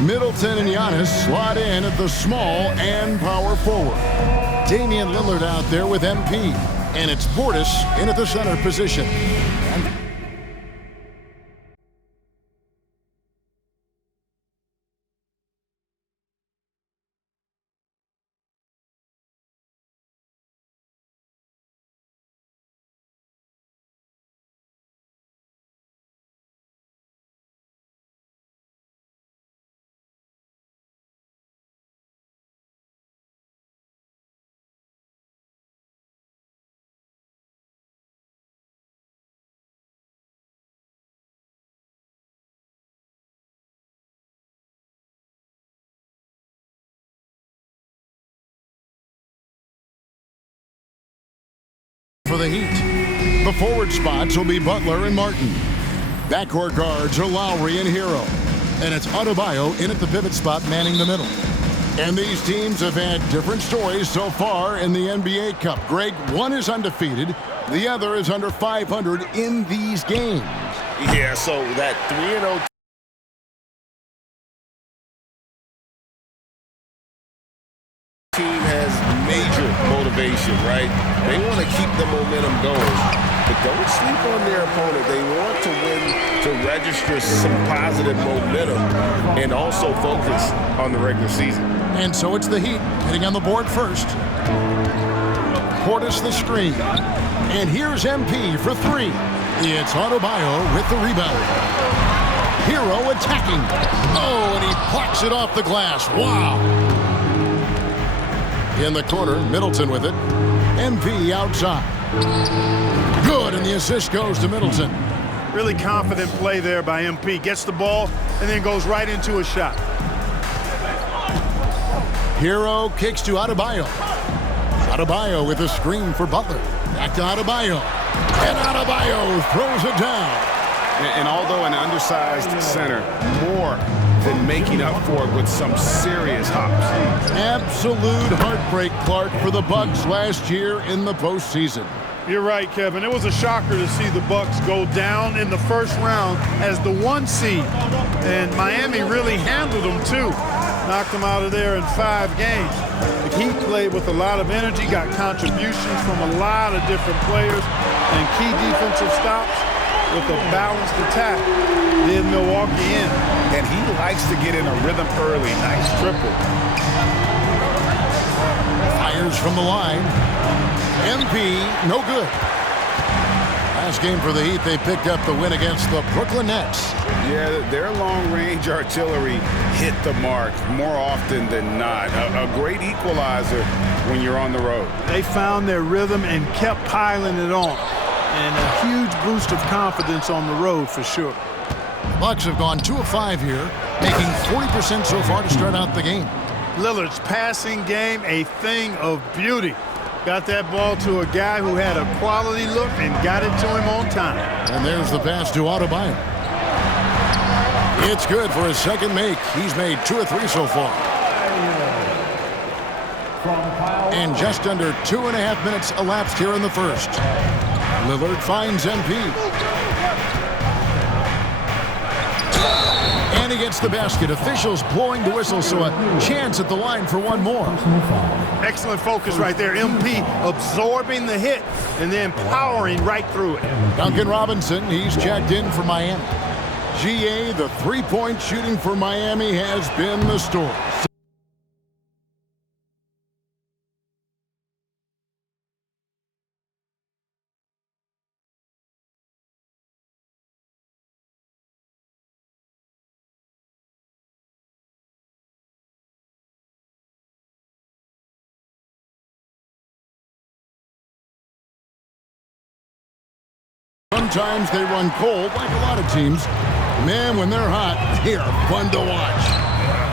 Middleton and Giannis slot in at the small and power forward. Damian Lillard out there with MP. And it's Portis in at the center position. For the Heat, the forward spots will be Butler and Martin. Backcourt guards are Lowry and Hero. And it's Adebayo in at the pivot spot manning the middle. And these teams have had different stories so far in the NBA Cup. Greg, one is undefeated. The other is under 500 in these games. Yeah, so that 3-0 team has major motivation, right? They want to keep the momentum going, but don't sleep on their opponent. They want to win to register some positive momentum and also focus on the regular season. And so it's the Heat hitting on the board first. Portis the screen. And here's MP for three. It's Adebayo with the rebound. Hero attacking. Oh, and he plucks it off the glass. Wow. In the corner, Middleton with it. MP outside. Good, and the assist goes to Middleton. Really confident play there by MP. Gets the ball and then goes right into a shot. Hero kicks to Adebayo. Adebayo with a screen for Butler. Back to Adebayo. And Adebayo throws it down. And although an undersized center, more than making up for it with some serious hops. Absolute heartbreak, Clark, for the Bucks last year in the postseason. You're right, Kevin. It was a shocker to see the Bucks go down in the first round as the 1 seed. And Miami really handled them, too. Knocked them out of there in 5 games. The Heat played with a lot of energy, got contributions from a lot of different players, and key defensive stops with a balanced attack did Milwaukee in. And he likes to get in a rhythm early. Nice triple. Fires from the line. MP, no good. Last game for the Heat, they picked up the win against the Brooklyn Nets. Yeah, their long-range artillery hit the mark more often than not. A great equalizer when you're on the road. They found their rhythm and kept piling it on. And a huge boost of confidence on the road for sure. The Bucks have gone 2 of 5 here, making 40% so far to start out the game. Lillard's passing game, a thing of beauty. Got that ball to a guy who had a quality look and got it to him on time. And there's the pass to Adebayo. It's good for his second make. He's made 2 of 3 so far. And just under 2.5 minutes elapsed here in the first. Lillard finds MP. And he gets the basket. Officials blowing the whistle, so a chance at the line for one more. Excellent focus right there. MP absorbing the hit and then powering right through it. Duncan Robinson, he's checked in for Miami. GA, the three-point shooting for Miami has been the story. Sometimes they run cold, like a lot of teams. Man, when they're hot, they are fun to watch.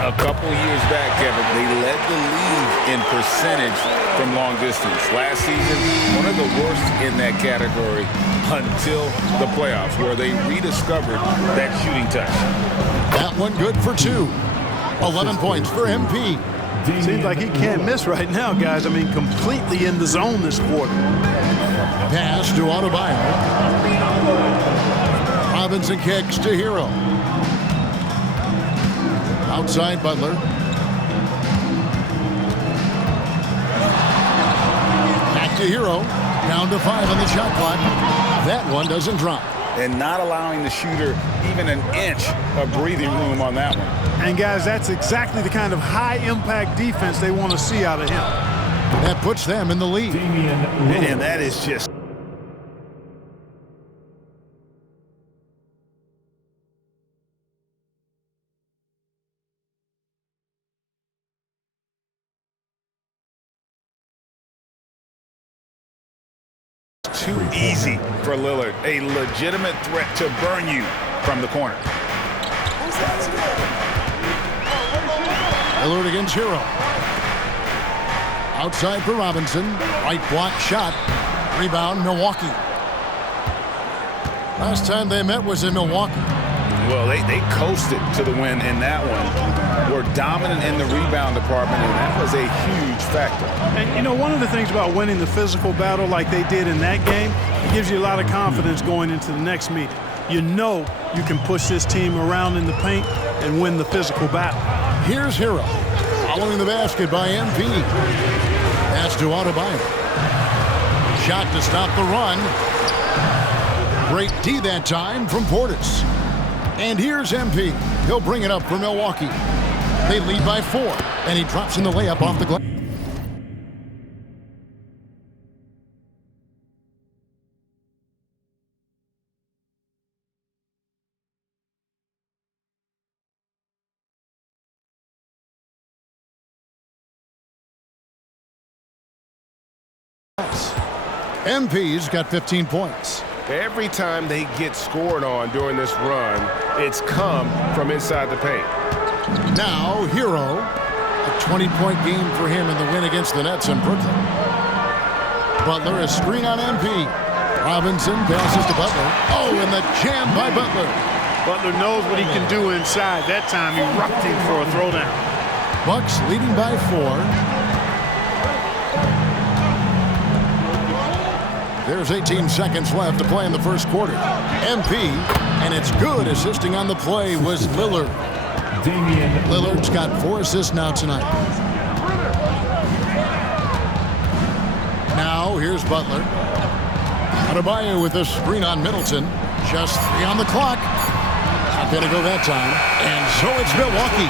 A couple years back, Kevin, they led the league in percentage from long distance. Last season, one of the worst in that category until the playoffs, where they rediscovered that shooting touch. That one good for 2. 11 points for MP. Seems like he can't miss right now, guys. I mean, completely in the zone this quarter. Pass to Adebayo. Robinson kicks to Hero. Outside Butler. Back to Hero. Down to 5 on the shot clock. That one doesn't drop. And not allowing the shooter even an inch of breathing room on that one. And, guys, that's exactly the kind of high-impact defense they want to see out of him. That puts them in the lead. And that is just... too easy for Lillard. A legitimate threat to burn you from the corner. Lillard against Hero. Outside for Robinson. Right block shot. Rebound, Milwaukee. Last time they met was in Milwaukee. Well, they coasted to the win in that one. Were dominant in the rebound department, and that was a huge factor. And, you know, one of the things about winning the physical battle like they did in that game, it gives you a lot of confidence going into the next meeting. You know you can push this team around in the paint and win the physical battle. Here's Hero. Following the basket by MP. Pass to Adebayo. Shot to stop the run. Great D that time from Portis. And here's MP. He'll bring it up for Milwaukee. They lead by 4, and he drops in the layup off the glass. MP's got 15 points. Every time they get scored on during this run, it's come from inside the paint. Now, Hero. A 20-point game for him in the win against the Nets in Brooklyn. Butler, a screen on MP. Robinson passes to Butler. Oh, and the jam by Butler. Butler knows what he can do inside. That time he rocked him for a throwdown. Bucks leading by 4. There's 18 seconds left to play in the first quarter. MP, and it's good. Assisting on the play was Lillard. Lillard's got 4 assists now tonight. Now, here's Butler. Adebayo with a screen on Middleton. Just 3 on the clock. Not going to go that time. And so it's Milwaukee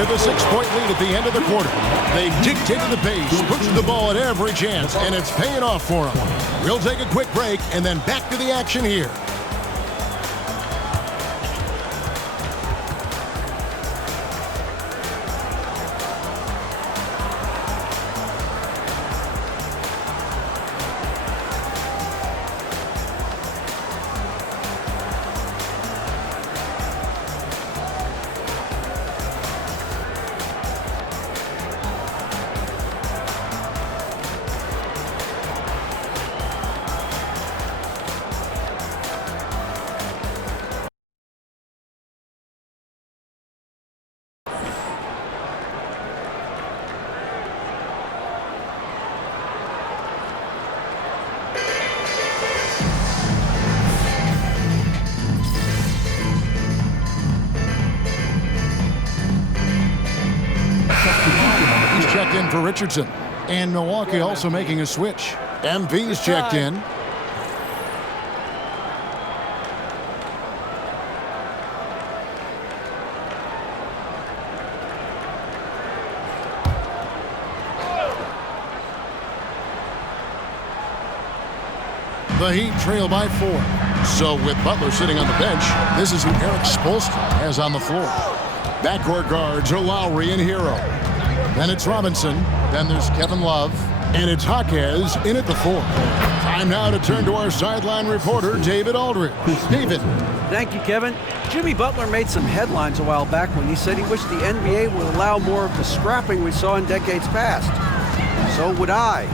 with a 6-point lead at the end of the quarter. They dictated the pace, pushing the ball at every chance, and it's paying off for them. We'll take a quick break and then back to the action here. Checked in for Richardson. And Milwaukee also making a switch. MP's checked in. The Heat trail by 4. So with Butler sitting on the bench, this is who Eric Spoelstra has on the floor. Backcourt guards are Lowry and Hero. Then it's Robinson. Then there's Kevin Love. And it's Jaquez in at the 4. Time now to turn to our sideline reporter, David Aldridge. David. Thank you, Kevin. Jimmy Butler made some headlines a while back when he said he wished the NBA would allow more of the scrapping we saw in decades past. So would I.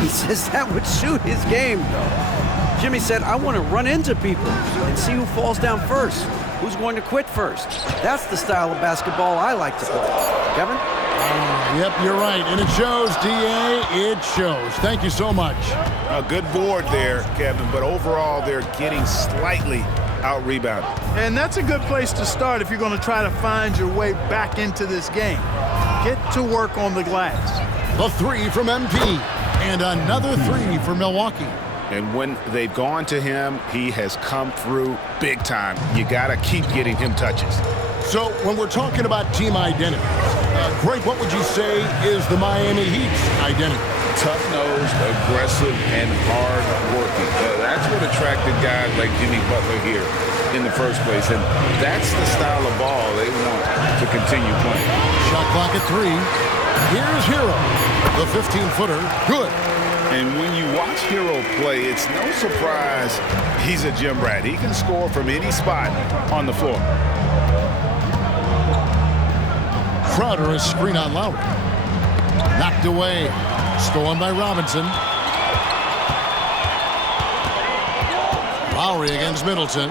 He says that would suit his game, though. Jimmy said, I want to run into people and see who falls down first, who's going to quit first. That's the style of basketball I like to play. Kevin? Yep, you're right. And it shows, D.A. It shows. Thank you so much. A good board there, Kevin, but overall they're getting slightly out-rebounded. And that's a good place to start if you're going to try to find your way back into this game. Get to work on the glass. The three from MP, and another three for Milwaukee. And when they've gone to him, he has come through big time. You got to keep getting him touches. So when we're talking about team identity, Greg, what would you say is the Miami Heat's identity? Tough-nosed, aggressive, and hard-working. That's what attracted guys like Jimmy Butler here in the first place. And that's the style of ball they want to continue playing. Shot clock at 3. Here's Hero. The 15-footer. Good. And when you watch Hero play, it's no surprise he's a gym rat. He can score from any spot on the floor. Crowder is screen on Lowry. Knocked away. Stolen by Robinson. Lowry against Middleton.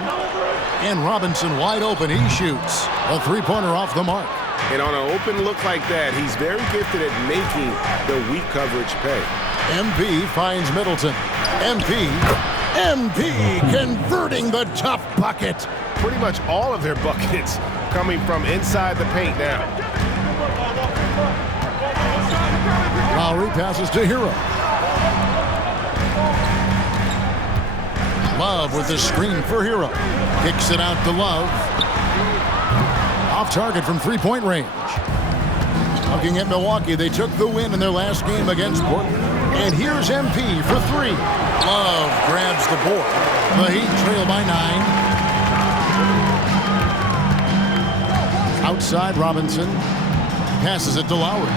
And Robinson wide open. He shoots. A three-pointer off the mark. And on an open look like that, he's very gifted at making the weak coverage pay. MP finds Middleton. MP converting the tough bucket. Pretty much all of their buckets coming from inside the paint now. Lowry passes to Hero. Love with the screen for Hero. Kicks it out to Love. Off target from three-point range. Looking at Milwaukee, they took the win in their last game against Portland. And here's MP for 3. Love grabs the board. The Heat trail by 9. Outside Robinson. Passes it to Lowry.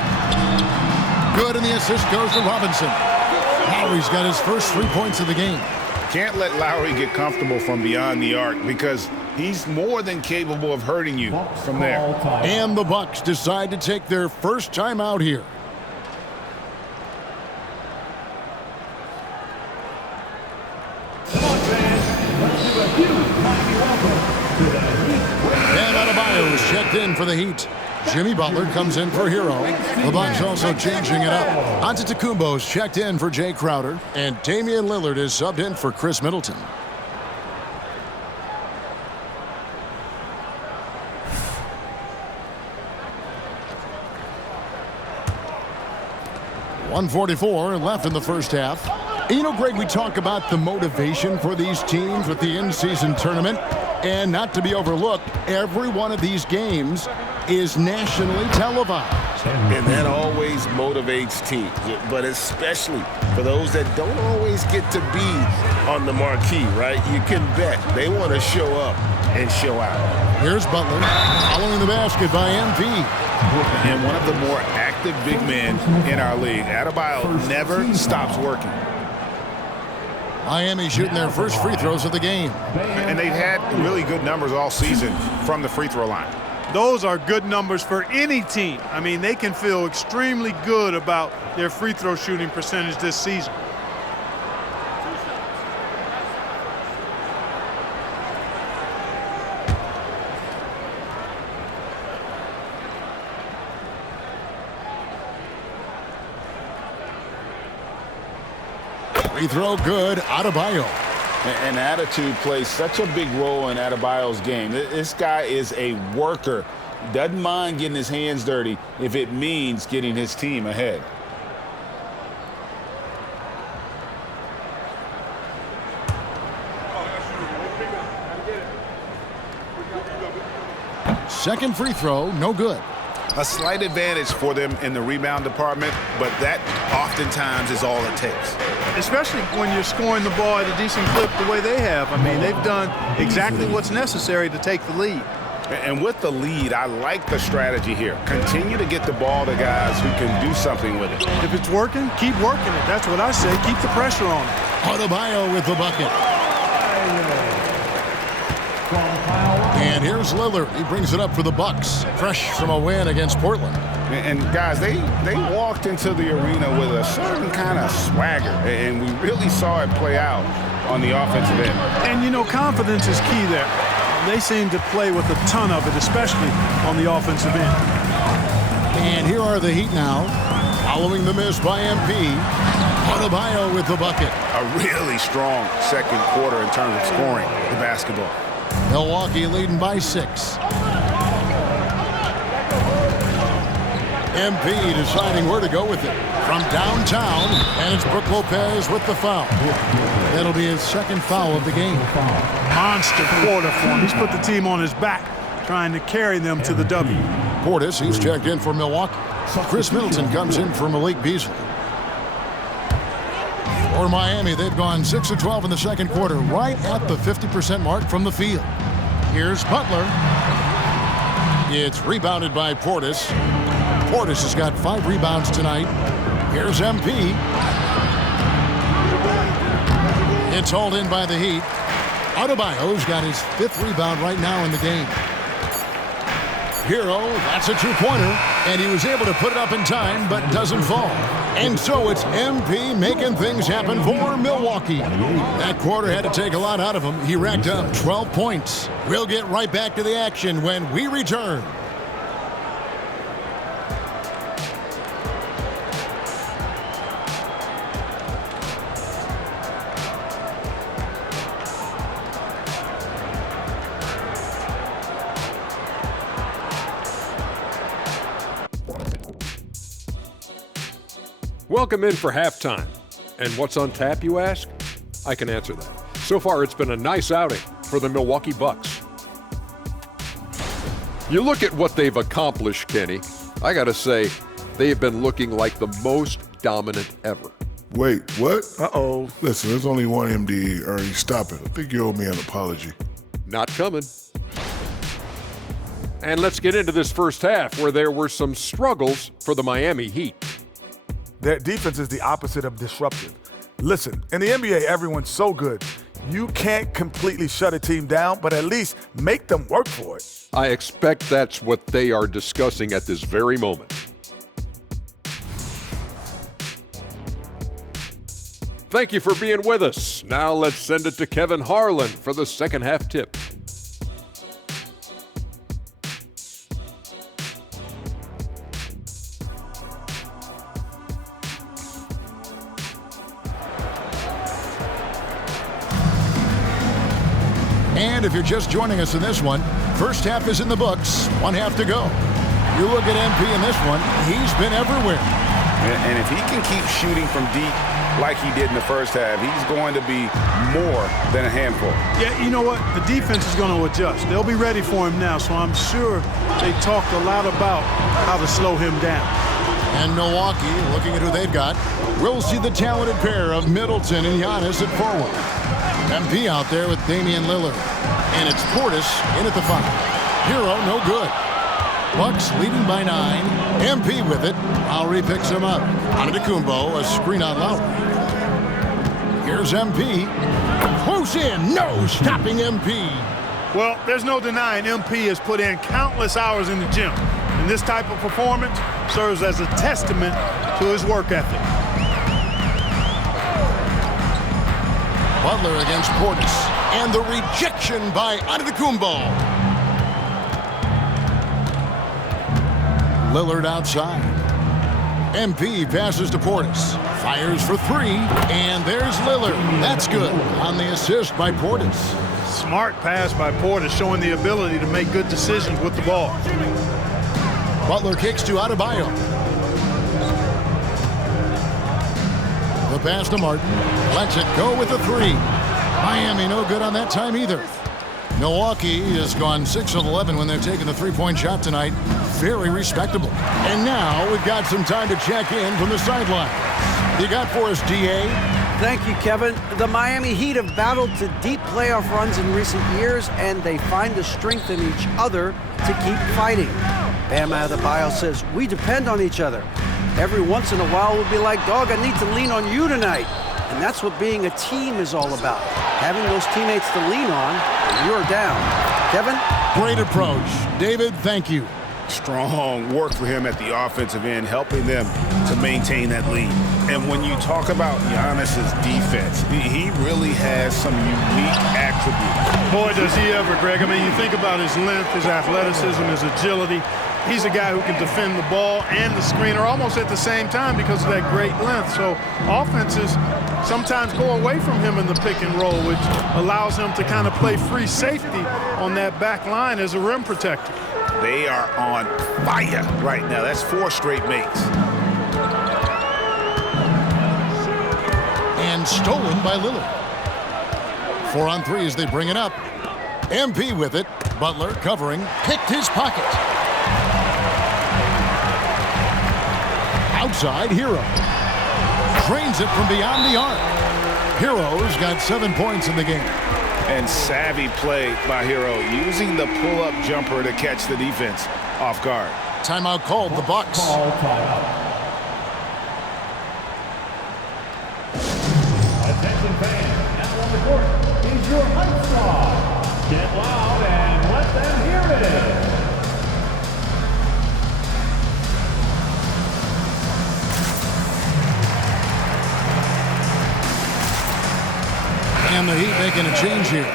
Good, and the assist goes to Robinson. Lowry's got his first 3 points of the game. Can't let Lowry get comfortable from beyond the arc because he's more than capable of hurting you from there. And the Bucks decide to take their first time out here. And Adebayo is checked in for the Heat. Jimmy Butler comes in for Hero. The Bucks also changing it up. Antetokounmpo's checked in for Jay Crowder. And Damian Lillard is subbed in for Chris Middleton. .144 left in the first half. You know, Greg, we talk about the motivation for these teams with the in-season tournament. And not to be overlooked, every one of these games is nationally televised. And that always motivates teams, but especially for those that don't always get to be on the marquee, right? You can bet they want to show up and show out. Here's Butler following the basket by MP. And one of the more active big men in our league. Adebayo never stops working. Miami shooting their first free throws of the game. And they've had really good numbers all season from the free throw line. Those are good numbers for any team. I mean, they can feel extremely good about their free throw shooting percentage this season. Free throw good, Adebayo. And attitude plays such a big role in Adebayo's game. This guy is a worker. Doesn't mind getting his hands dirty if it means getting his team ahead. Second free throw, no good. A slight advantage for them in the rebound department, but that oftentimes is all it takes. Especially when you're scoring the ball at a decent clip the way they have. I mean, they've done exactly what's necessary to take the lead. And with the lead, I like the strategy here. Continue to get the ball to guys who can do something with it. If it's working, keep working it. That's what I say. Keep the pressure on it. Adebayo with the bucket. And here's Lillard. He brings it up for the Bucks. Fresh from a win against Portland. And guys, they walked into the arena with a certain kind of swagger, and we really saw it play out on the offensive end. And, you know, confidence is key there. They seem to play with a ton of it, especially on the offensive end. And here are the Heat now, following the miss by MP. Adebayo with the bucket. A really strong second quarter in terms of scoring the basketball. Milwaukee leading by 6. MP deciding where to go with it. From downtown, and it's Brook Lopez with the foul. That'll be his second foul of the game. Monster quarter for him. He's put the team on his back, trying to carry them to the W. Portis, he's checked in for Milwaukee. Chris Middleton comes in for Malik Beasley. For Miami, they've gone 6 of 12 in the second quarter, right at the 50% mark from the field. Here's Butler. It's rebounded by Portis. Portis has got 5 rebounds tonight. Here's MP. It's hauled in by the Heat. Adebayo's got his 5th rebound right now in the game. Hero, that's a 2-pointer, and he was able to put it up in time, but doesn't fall. And so it's MP making things happen for Milwaukee. That quarter had to take a lot out of him. He racked up 12 points. We'll get right back to the action when we return. Welcome in for halftime. And what's on tap, you ask? I can answer that. So far, it's been a nice outing for the Milwaukee Bucks. You look at what they've accomplished, Kenny. I gotta say, they have been looking like the most dominant ever. Wait, what? Uh-oh. Listen, there's only one MD, Ernie. Stop it. I think you owe me an apology. Not coming. And let's get into this first half where there were some struggles for the Miami Heat. Their defense is the opposite of disruptive. Listen, in the NBA, everyone's so good. You can't completely shut a team down, but at least make them work for it. I expect that's what they are discussing at this very moment. Thank you for being with us. Now let's send it to Kevin Harlan for the second half tip. And if you're just joining us in this one, first half is in the books, 1 half to go. You look at MP in this one, he's been everywhere. And if he can keep shooting from deep like he did in the first half, he's going to be more than a handful. Yeah, you know what? The defense is going to adjust. They'll be ready for him now, so I'm sure they talked a lot about how to slow him down. And Milwaukee, looking at who they've got, we'll see the talented pair of Middleton and Giannis at forward. MP out there with Damian Lillard. And it's Portis in at the 5. Hero, no good. Bucks leading by 9. MP with it. Lowry picks him up. Antetokounmpo, a screen on Lowry. Here's MP. Close in. No stopping MP. Well, there's no denying MP has put in countless hours in the gym. And this type of performance serves as a testament to his work ethic. Butler against Portis. And the rejection by Antetokounmpo. Lillard outside. MP passes to Portis. Fires for 3. And there's Lillard. That's good on the assist by Portis. Smart pass by Portis, showing the ability to make good decisions with the ball. Butler kicks to Adebayo. The pass to Martin. Lets it go with the 3. Miami no good on that time either. Milwaukee has gone 6 of 11 when they've taken the 3-point shot tonight. Very respectable. And now we've got some time to check in from the sideline. You got for us, DA? Thank you, Kevin. The Miami Heat have battled to deep playoff runs in recent years, and they find the strength in each other to keep fighting. Bam Adebayo says, we depend on each other. Every once in a while, we'll be like, dog, I need to lean on you tonight. And that's what being a team is all about. Having those teammates to lean on when you're down. Kevin? Great approach. David, thank you. Strong work for him at the offensive end, helping them to maintain that lead. And when you talk about Giannis's defense, he really has some unique attributes. Boy, does he ever, Greg. I mean, you think about his length, his athleticism, his agility. He's a guy who can defend the ball and the screener almost at the same time because of that great length. So offenses sometimes go away from him in the pick and roll, which allows him to kind of play free safety on that back line as a rim protector. They are on fire right now. That's 4 straight makes. And stolen by Lillard. 4 on 3 as they bring it up. MP with it. Butler covering. Picked his pocket. Outside, Hero. Drains it from beyond the arc. Hero's got 7 points in the game. And savvy play by Hero, using the pull-up jumper to catch the defense off guard. Timeout called, the Bucks. Attention fans, now on the court is your hype squad. Get loud and let them hear it. And the Heat making a change here.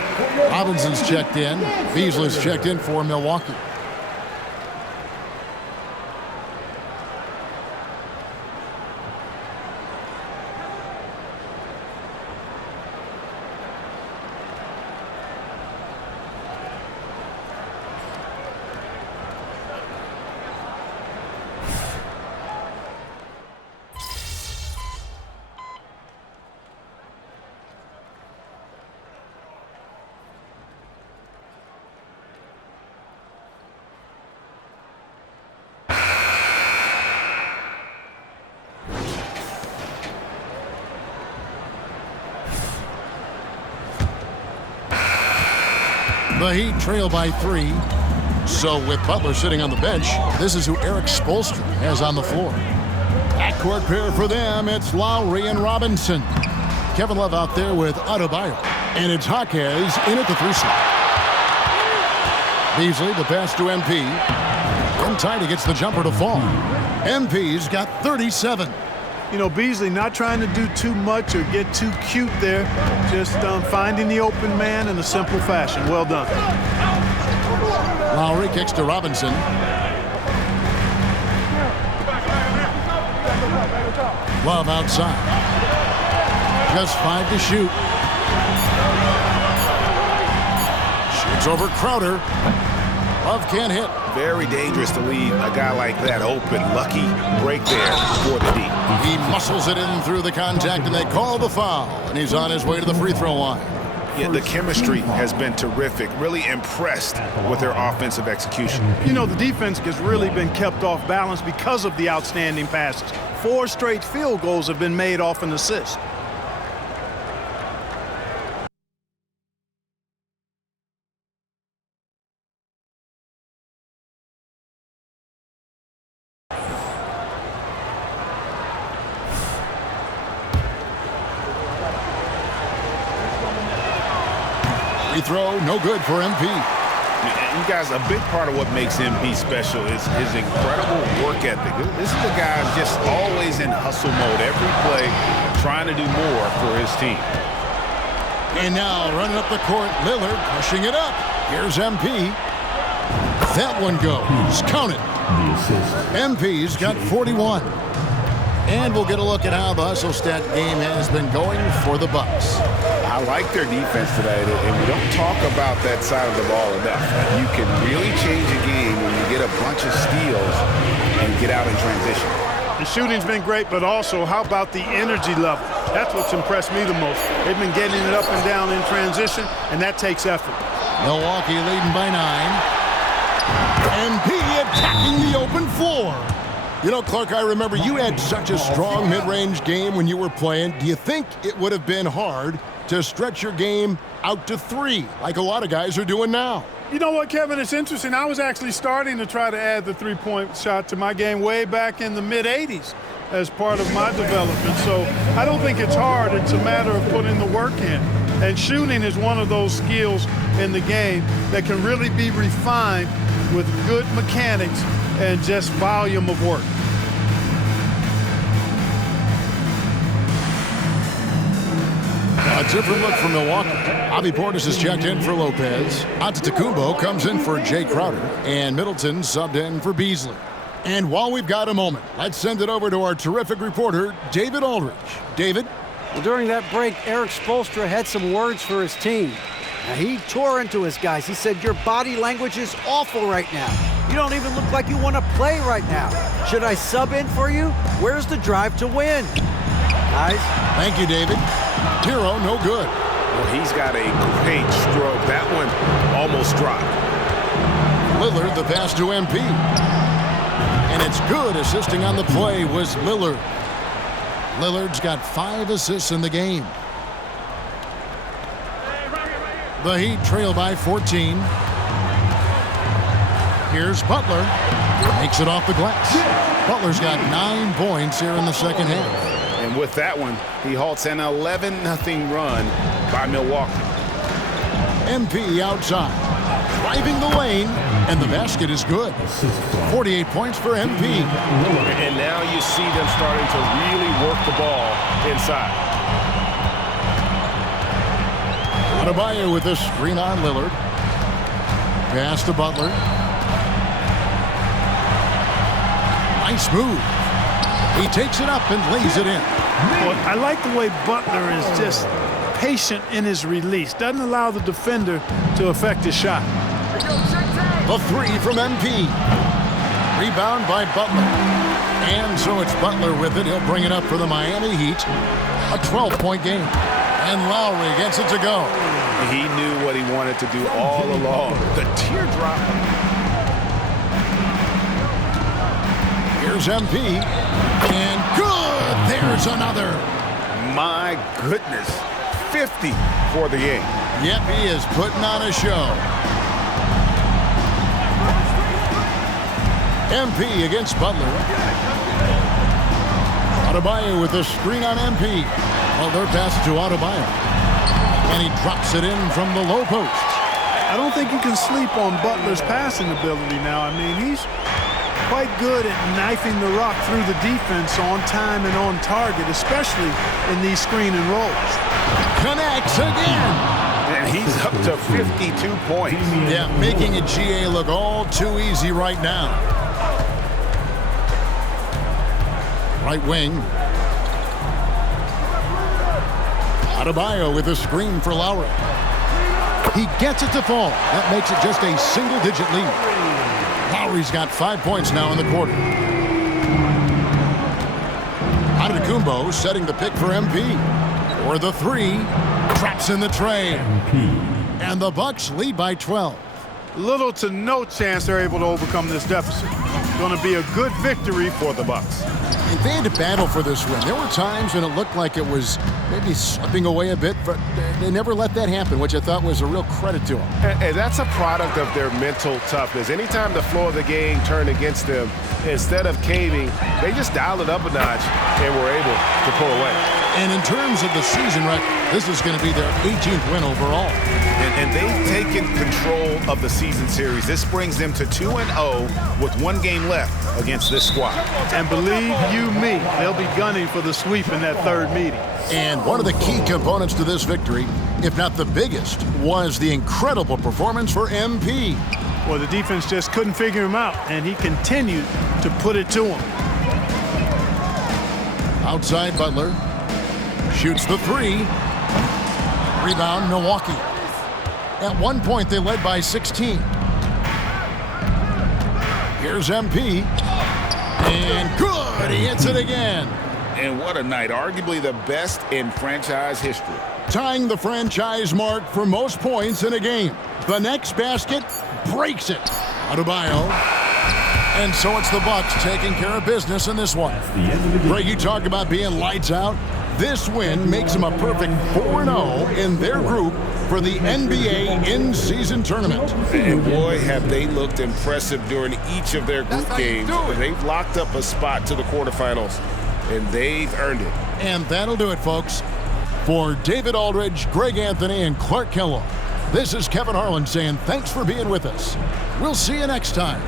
Robinson's checked in. Beasley's checked in for Milwaukee. The Heat trail by 3. So with Butler sitting on the bench, this is who Eric Spoelstra has on the floor. Backcourt pair for them, it's Lowry and Robinson. Kevin Love out there with Adebayo. And it's Jaquez in at the 3 slot. Beasley, the pass to MP. And Tiny gets the jumper to fall. MP's got 37. You know, Beasley not trying to do too much or get too cute there. Just finding the open man in a simple fashion. Well done. Lowry kicks to Robinson. Love outside. Just 5 to shoot. Shoots over Crowder. Love can't hit. Very dangerous to leave a guy like that open. Lucky break there for the D. He muscles it in through the contact, and they call the foul. And he's on his way to the free throw line. Yeah, the chemistry has been terrific. Really impressed with their offensive execution. You know, the defense has really been kept off balance because of the outstanding passes. 4 straight field goals have been made off an assist. Free throw, no good for MP. You guys, a big part of what makes MP special is his incredible work ethic. This is a guy just always in hustle mode, every play, trying to do more for his team. And now running up the court, Lillard pushing it up. Here's MP. That one goes. Count it. MP's got 41. And we'll get a look at how the hustle stat game has been going for the Bucks. I like their defense today, and we don't talk about that side of the ball enough. You can really change a game when you get a bunch of steals and get out in transition. The shooting's been great, but also how about the energy level? That's what's impressed me the most. They've been getting it up and down in transition, and that takes effort. Milwaukee leading by 9. MP attacking the open floor. You know, Clark, I remember you had such a strong mid-range game when you were playing. Do you think it would have been hard to stretch your game out to 3 like a lot of guys are doing now? You know what, Kevin? It's interesting. I was actually starting to try to add the three-point shot to my game way back in the mid-'80s as part of my development. So I don't think it's hard. It's a matter of putting the work in. And shooting is one of those skills in the game that can really be refined with good mechanics and just volume of work. A different look for Milwaukee. Avi Portis is checked in for Lopez. Antetokounmpo comes in for Jay Crowder. And Middleton subbed in for Beasley. And while we've got a moment, let's send it over to our terrific reporter, David Aldridge. David? Well, during that break, Eric Spoelstra had some words for his team. Now, he tore into his guys. He said, your body language is awful right now. You don't even look like you want to play right now. Should I sub in for you? Where's the drive to win? Guys? Thank you, David. Tyrone, no good. Well, he's got a great stroke. That one almost dropped. Lillard, the pass to MP. And it's good. Assisting on the play was Lillard. Lillard's got 5 assists in the game. The Heat trail by 14. Here's Butler. Makes it off the glass. Butler's got 9 points here in the second half. And with that one, he halts an 11-0 run by Milwaukee. MP outside. Driving the lane, and the basket is good. 48 points for MP. And now you see them starting to really work the ball inside. Adebayo with a screen on Lillard. Pass to Butler. Nice move. He takes it up and lays it in. Well, I like the way Butler is just patient in his release. Doesn't allow the defender to affect his shot. The 3 from MP. Rebound by Butler. And so it's Butler with it. He'll bring it up for the Miami Heat. A 12-point game. And Lowry gets it to go. He knew what he wanted to do all along. The teardrop. Here's MP. And good! There's another. My goodness. 50 for the game. Yep, he is putting on a show. MP against Butler. Adebayo with a screen on MP. Butler passes to Adebayo. And he drops it in from the low post. I don't think you can sleep on Butler's passing ability now. I mean, he's quite good at knifing the rock through the defense on time and on target, especially in these screen and rolls. Connects again. And he's up to 52 points. Yeah, making a GA look all too easy right now. Right wing. Adebayo with a screen for Lowry. He gets it to fall. That makes it just a single-digit lead. Lowry's got 5 points now in the quarter. Antetokounmpo setting the pick for MP. For the 3. Traps in the tray. And the Bucks lead by 12. Little to no chance they're able to overcome this deficit. Going to be a good victory for the Bucks. And they had to battle for this win. There were times when it looked like it was maybe slipping away a bit, but they never let that happen, which I thought was a real credit to them. And that's a product of their mental toughness. Anytime the flow of the game turned against them, instead of caving, they just dialed it up a notch and were able to pull away. And in terms of the season record, this is going to be their 18th win overall. And they've taken control of the season series. This brings them to 2-0 with 1 game left against this squad. And believe you me, they'll be gunning for the sweep in that 3rd meeting. And one of the key components to this victory, if not the biggest, was the incredible performance for MP. Well, the defense just couldn't figure him out, and he continued to put it to him. Outside Butler. Shoots the 3. Rebound, Milwaukee. At one point, they led by 16. Here's MP. And good! He hits it again. And what a night. Arguably the best in franchise history. Tying the franchise mark for most points in a game. The next basket breaks it. Adebayo. And so it's the Bucks taking care of business in this one. Greg, you talk about being lights out. This win makes them a perfect 4-0 in their group for the NBA in-season tournament. And boy, have they looked impressive during each of their group games. They've locked up a spot to the quarterfinals, and they've earned it. And that'll do it, folks. For David Aldridge, Greg Anthony, and Clark Kellogg, this is Kevin Harlan saying thanks for being with us. We'll see you next time